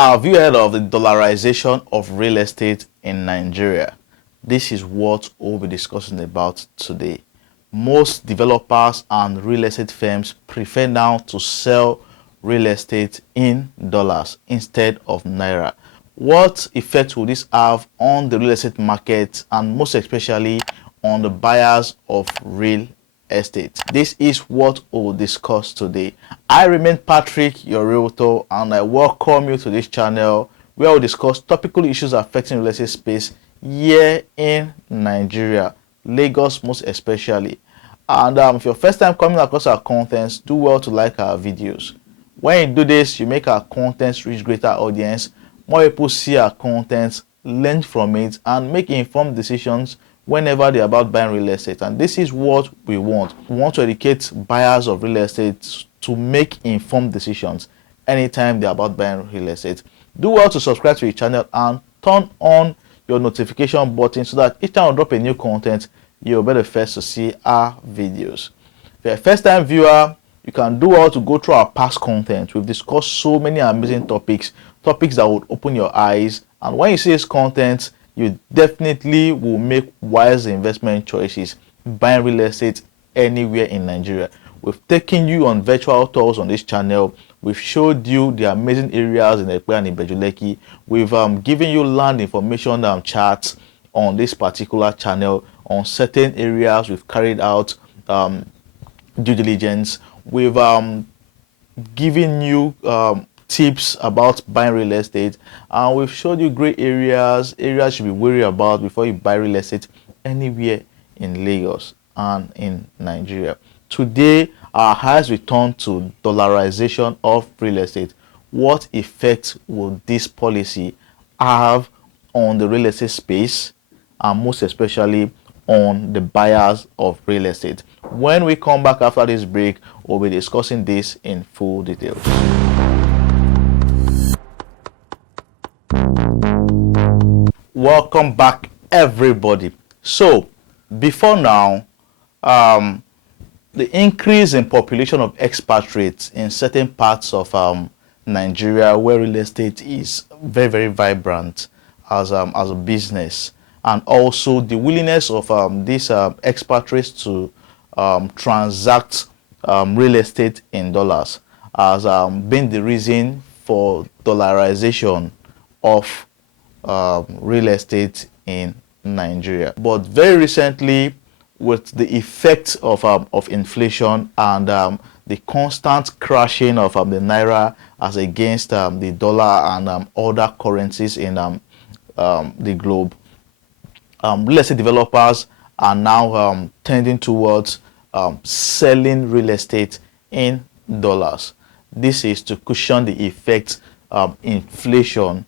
Have you heard of the dollarization of real estate in Nigeria? This is what we'll be discussing about today. Most developers and real estate firms prefer now to sell real estate in dollars instead of naira. What effect will this have on the real estate market and most especially on the buyers of real estate? This is what we'll discuss today. I remain Patrick, your realtor, and I welcome you to this channel where we'll discuss topical issues affecting real estate space here in Nigeria, Lagos most especially. And if you're first time coming across our contents, do well to like our videos. When you do this, you make our contents reach greater audience, more people see our contents, learn from it, and make informed decisions whenever they're about buying real estate. And this is what we want. We want to educate buyers of real estate to make informed decisions anytime they're about buying real estate. Do well to subscribe to the channel and turn on your notification button so that each time I drop a new content, you'll be the first to see our videos. If you're a first time viewer, you can do well to go through our past content. We've discussed so many amazing topics that would open your eyes, and when you see this content, you definitely will make wise investment choices buying real estate anywhere in Nigeria. We've taken you on virtual tours on this channel. We've showed you the amazing areas in Ekpe and Ibejuleki. We've given you land information charts on this particular channel. On certain areas, we've carried out due diligence. We've given you tips about buying real estate, and we've showed you great areas you should be worried about before you buy real estate anywhere in Lagos and in Nigeria. Today, our eyes return to dollarization of real estate. What effect will this policy have on the real estate space, and most especially on the buyers of real estate? When we come back after this break, we'll be discussing this in full details. Welcome back, everybody. So before now, the increase in population of expatriates in certain parts of Nigeria where real estate is very, very vibrant as a business, and also the willingness of these expatriates to transact real estate in dollars has been the reason for dollarization of real estate in Nigeria. But very recently, with the effects of inflation and the constant crashing of the naira as against the dollar and other currencies in the globe, real estate developers are now tending towards selling real estate in dollars. This is to cushion the effects inflation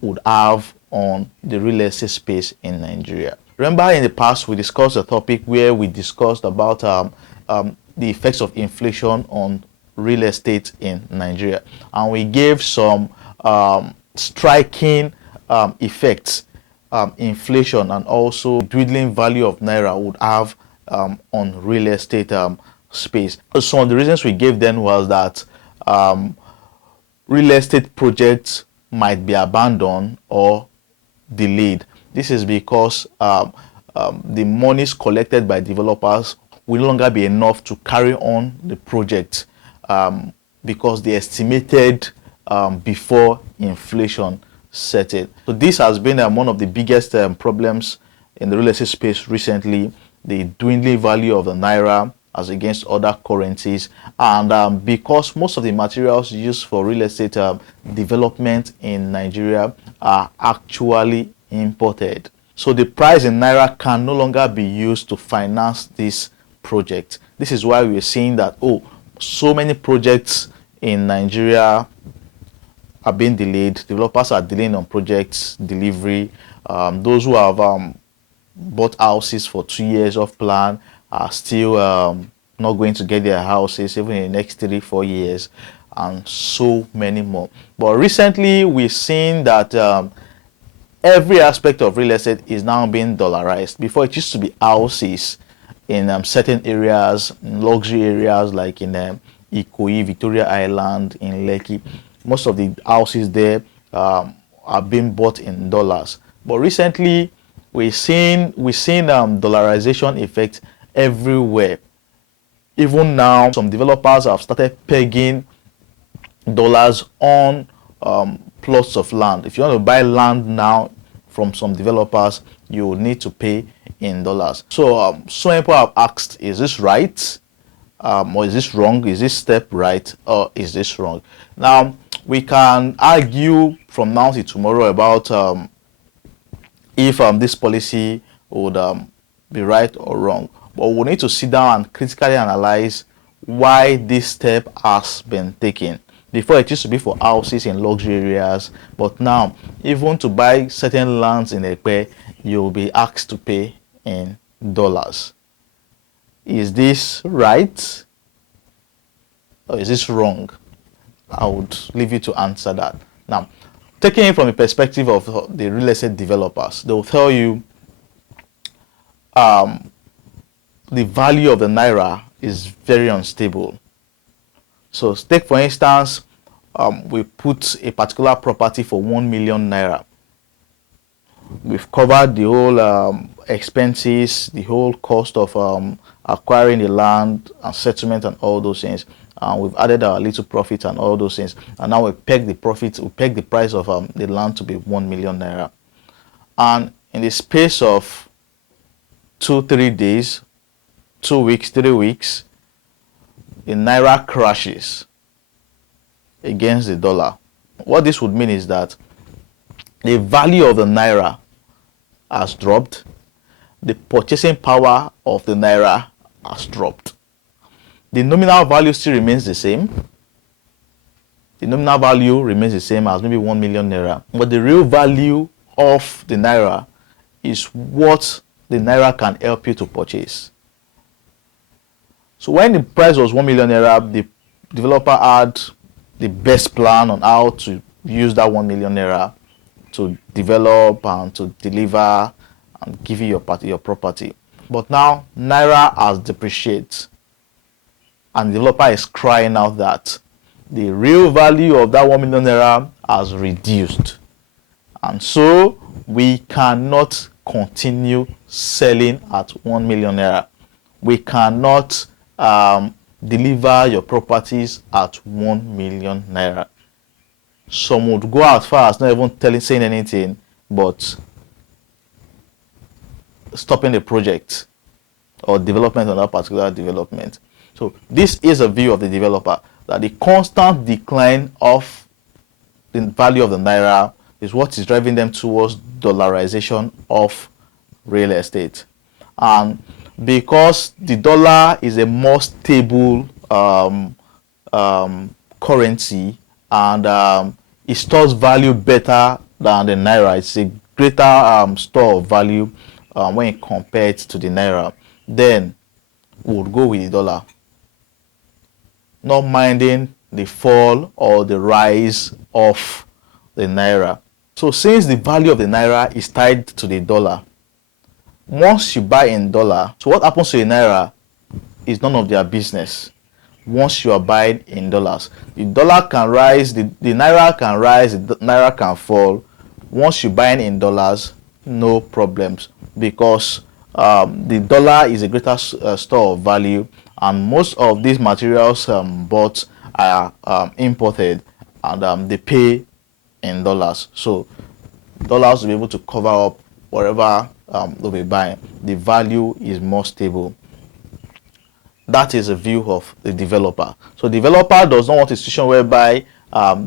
would have on the real estate space in Nigeria. Remember, in the past we discussed a topic where we discussed about the effects of inflation on real estate in Nigeria, and we gave some striking effects inflation and also dwindling value of naira would have on real estate space. Some of the reasons we gave then was that real estate projects might be abandoned or delayed. This is because the monies collected by developers will no longer be enough to carry on the project because they estimated before inflation set in. So this has been one of the biggest problems in the real estate space recently, the dwindling value of the naira as against other currencies, and because most of the materials used for real estate development in Nigeria are actually imported. So the price in naira can no longer be used to finance this project. This is why we're seeing that so many projects in Nigeria are being delayed. Developers are delaying on projects delivery. Those who have bought houses for 2 years off plan are still not going to get their houses even in the next 3-4 years, and so many more. But recently we've seen that every aspect of real estate is now being dollarized. Before, it used to be houses in certain areas, luxury areas like in Ikoyi, Victoria Island, in Lekki. Most of the houses there are being bought in dollars. But recently, we've seen dollarization effect everywhere. Even now, some developers have started pegging dollars on plots of land. If you want to buy land now from some developers, you will need to pay in dollars. So some people have asked, is this right? Or is this wrong? Is this step right, or is this wrong? Now, we can argue from now to tomorrow about if this policy would be right or wrong. But we need to sit down and critically analyze why this step has been taken. Before, it used to be for houses in luxury areas, but now, even to buy certain lands in Ekpe, you'll be asked to pay in dollars. Is this right, or is this wrong? I would leave you to answer that. Now, taking it from the perspective of the real estate developers, they will tell you the value of the naira is very unstable. So take for instance, we put a particular property for 1 million naira. We've covered the whole expenses, the whole cost of acquiring the land and settlement and all those things. And we've added our little profit and all those things. And now we peg the profit, we peg the price of the land to be 1 million naira. And in the space of 2-3 days, 2 weeks, 3 weeks, the naira crashes against the dollar. What this would mean is that the value of the naira has dropped, the purchasing power of the naira has dropped. The nominal value still remains the same. The nominal value remains the same as maybe 1 million naira, but the real value of the naira is what the naira can help you to purchase. So when the price was 1 million naira, the developer had the best plan on how to use that 1 million naira to develop and to deliver and give you your property. But now naira has depreciated, and the developer is crying out that the real value of that 1 million naira has reduced, and so we cannot continue selling at 1 million naira. We cannot deliver your properties at 1 million naira. Some would go as far as not even saying anything, but stopping the project or development on that particular development. So this is a view of the developer, that the constant decline of the value of the naira is what is driving them towards dollarization of real estate. And because the dollar is a more stable currency, and it stores value better than the naira, it's a greater store of value when compared to the naira, then we would go with the dollar, not minding the fall or the rise of the naira. So since the value of the naira is tied to the dollar, once you buy in dollar, so what happens to the naira is none of their business. Once you are buying in dollars, the dollar can rise, the naira can rise, the naira can fall. Once you're buying in dollars, no problems, because the dollar is a greater store of value, and most of these materials bought are imported, and they pay in dollars. So dollars will be able to cover up whatever they'll be buying. The value is more stable. That is a view of the developer. So the developer does not want a situation whereby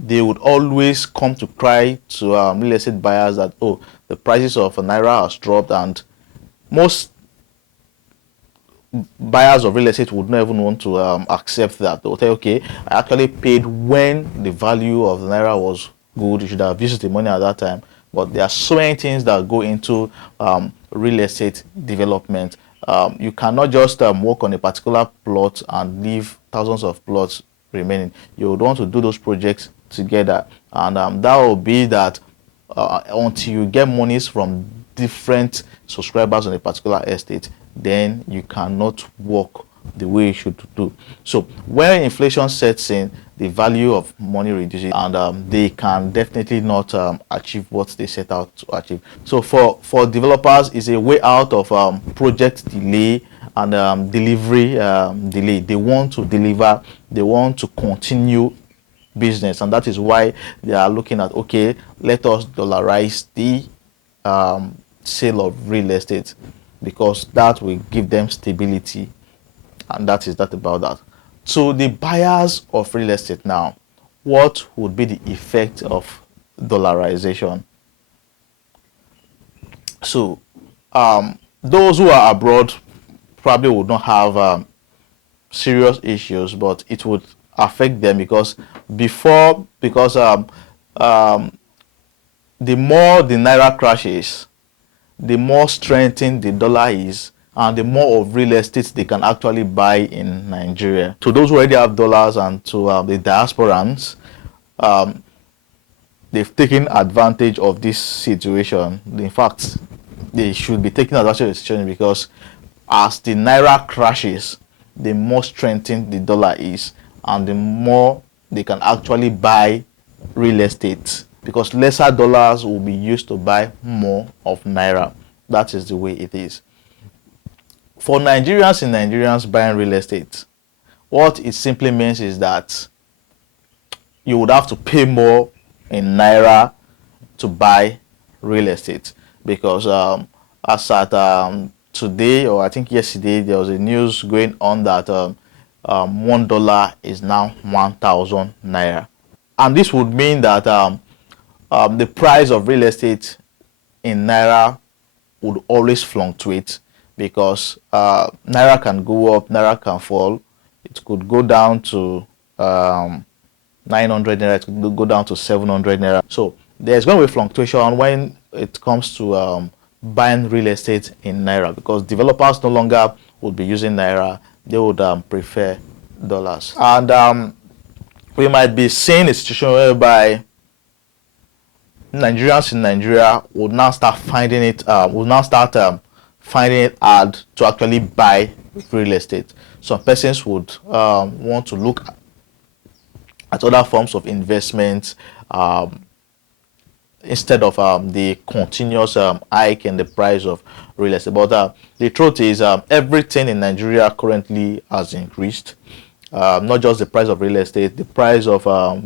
they would always come to cry to real estate buyers that, oh, the prices of naira has dropped, and most buyers of real estate would not even want to accept that. They will tell you, okay, I actually paid when the value of the naira was good. You should have used the money at that time. But there are so many things that go into real estate development. You cannot just work on a particular plot and leave thousands of plots remaining. You would want to do those projects together, and that will be that until you get monies from different subscribers on a particular estate, then you cannot work the way it should do. So when inflation sets in, the value of money reduces, and they can definitely not achieve what they set out to achieve. So for developers, it's a way out of project delay and delivery delay. They want to deliver, they want to continue business, and that is why they are looking at, okay, let us dollarize the sale of real estate, because that will give them stability, and that is that about that. So the buyers of real estate now, what would be the effect of dollarization? So those who are abroad probably would not have serious issues, but it would affect them, because the more the naira crashes, the more strengthened the dollar is, and the more of real estate they can actually buy in Nigeria. To those who already have dollars and to the diasporans, they've taken advantage of this situation. In fact, they should be taking advantage of the situation, because as the naira crashes, the more strengthened the dollar is, and the more they can actually buy real estate, because lesser dollars will be used to buy more of naira. That is the way it is. For Nigerians buying real estate, what it simply means is that you would have to pay more in naira to buy real estate, because as at today, or I think yesterday, there was a news going on that $1 is now 1,000 naira, and this would mean that the price of real estate in naira would always fluctuate, because naira can go up, naira can fall. It could go down to 900 naira, it could go down to 700 naira. So there's going to be fluctuation when it comes to buying real estate in naira, because developers no longer would be using naira, they would prefer dollars. And we might be seeing a situation whereby Nigerians in Nigeria would now start finding it hard to actually buy real estate. Some persons would want to look at other forms of investment instead of the continuous hike in the price of real estate. But the truth is, everything in Nigeria currently has increased. Not just the price of real estate, the price of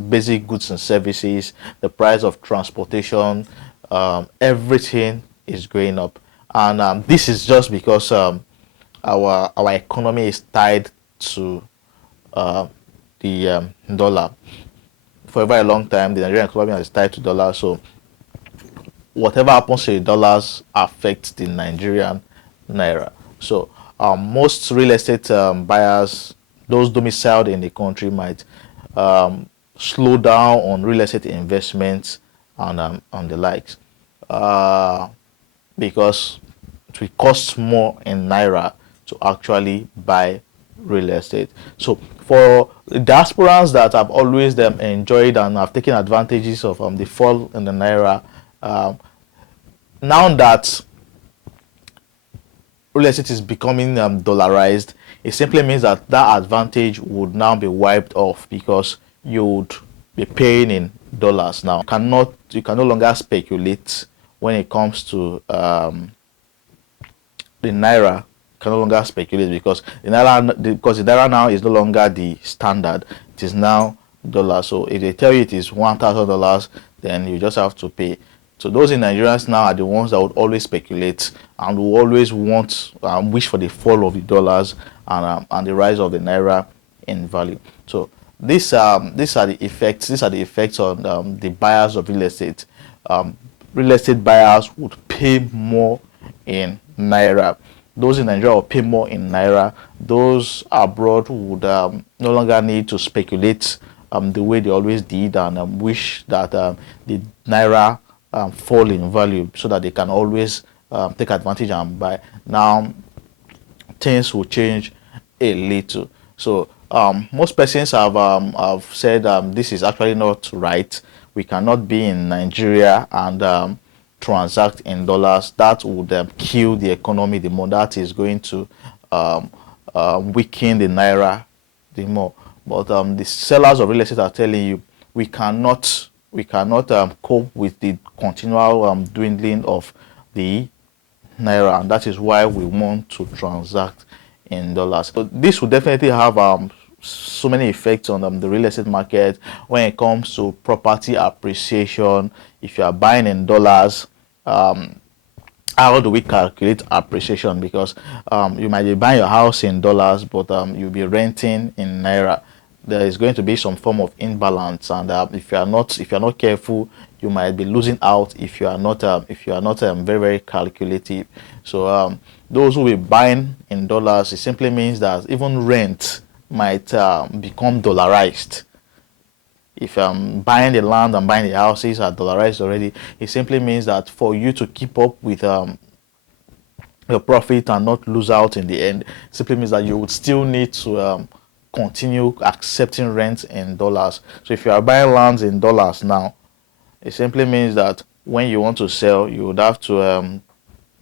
basic goods and services, the price of transportation, everything is going up. And this is just because our economy is tied to the dollar. For a very long time, the Nigerian economy is tied to dollar. So whatever happens to the dollars affects the Nigerian naira. So most real estate buyers, those domiciled in the country, might slow down on real estate investments and the likes, because it will cost more in naira to actually buy real estate. So for the diasporans that have always enjoyed and have taken advantages of the fall in the naira, now that real estate is becoming dollarized, it simply means that that advantage would now be wiped off, because you would be paying in dollars now. You can no longer speculate when it comes to the naira. You can no longer speculate, because the naira now is no longer the standard. It is now dollar. So if they tell you it is $1,000, then you just have to pay. So those in Nigerians now are the ones that would always speculate and will always want wish for the fall of the dollars and the rise of the naira in value. So these are the effects. These are the effects on the buyers of real estate. Real estate buyers would pay more in naira. Those in Nigeria will pay more in naira. Those abroad would no longer need to speculate the way they always did, and wish that the naira fall in value, so that they can always take advantage and buy. Now things will change a little. So most persons have said this is actually not right. We cannot be in Nigeria and transact in dollars. That would kill the economy the more. That is going to weaken the naira the more. But the sellers of real estate are telling you we cannot cope with the continual dwindling of the naira, and that is why we want to transact in dollars. So this will definitely have so many effects on the real estate market when it comes to property appreciation. If you are buying in dollars, how do we calculate appreciation? Because you might be buying your house in dollars, but you'll be renting in naira. There is going to be some form of imbalance, and if you are not careful, you might be losing out if you are not very very calculative. So those who will be buying in dollars, it simply means that even rent might become dollarized. If I'm buying the land and buying the houses are dollarized already, it simply means that for you to keep up with your profit and not lose out in the end, simply means that you would still need to continue accepting rent in dollars. So if you are buying lands in dollars now, it simply means that when you want to sell, you would have to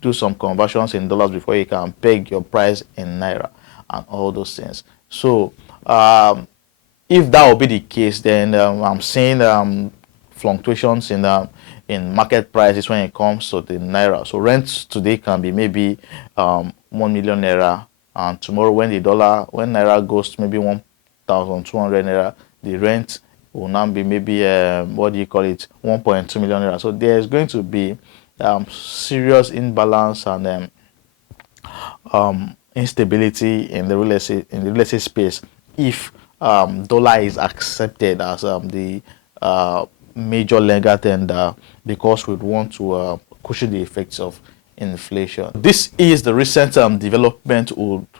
do some conversions in dollars before you can peg your price in naira and all those things. So if that will be the case, then I'm seeing fluctuations in market prices when it comes to the naira. So rent today can be maybe 1 million naira, and tomorrow when naira goes to maybe 1,200 naira, the rent will now be maybe 1.2 million naira. So there's going to be serious imbalance and instability in the real estate space if dollar is accepted as the major legal tender, because we want to cushion the effects of inflation. This is the recent development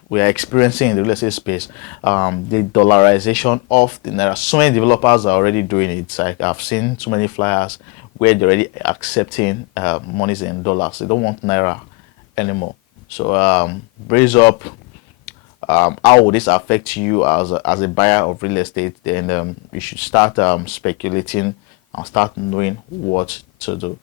we are experiencing in the real estate space, the dollarization of the naira. So many developers are already doing it. Like I've seen so many flyers where they're already accepting monies in dollars. They don't want naira anymore. So brace up. How will this affect you as a buyer of real estate? Then you should start speculating and start knowing what to do.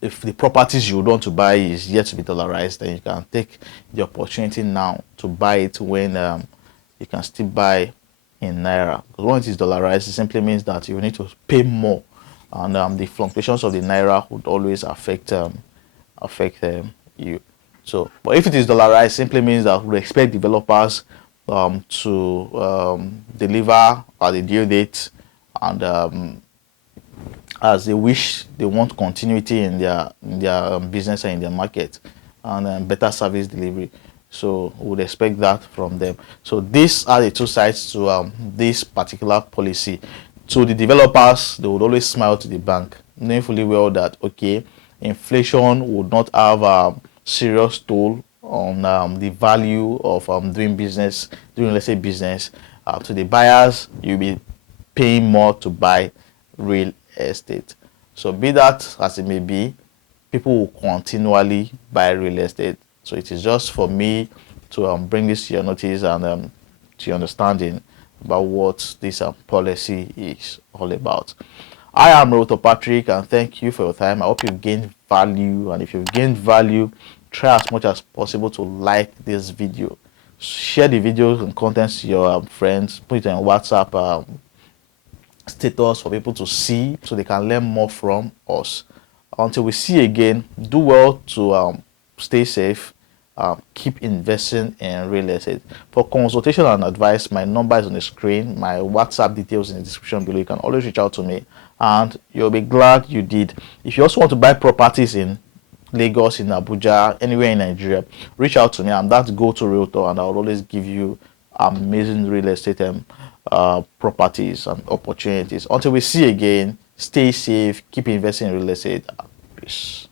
If the properties you want to buy is yet to be dollarized, then you can take the opportunity now to buy it when you can still buy in naira. Because when it is dollarized, it simply means that you need to pay more, and the fluctuations of the naira would always affect you. So, but if it is dollarized, simply means that we expect developers to deliver at the due date, and as they wish, they want continuity in their business and in their market, and better service delivery. So we would expect that from them. So these are the two sides to this particular policy. To the developers, they would always smile to the bank, knowing fully well that okay, inflation would not have a serious toll on the value of doing real estate business. To the buyers, you'll be paying more to buy real estate. So be that as it may be, people will continually buy real estate. So it is just for me to bring this to your notice and to your understanding about what this policy is all about. I am Realtor Patrick, and thank you for your time. I hope you've gained value, and if you've gained value, try as much as possible to like this video. Share the videos and contents to your friends. Put it on WhatsApp status for people to see, so they can learn more from us. Until we see again, do well to stay safe. Keep investing in real estate. For consultation and advice, my number is on the screen. My WhatsApp details in the description below. You can always reach out to me, and you'll be glad you did. If you also want to buy properties in Lagos, in Abuja, anywhere in Nigeria, reach out to me. I'm that go-to realtor, and I'll always give you amazing real estate properties and opportunities. Until we see again, stay safe, keep investing in real estate. Peace.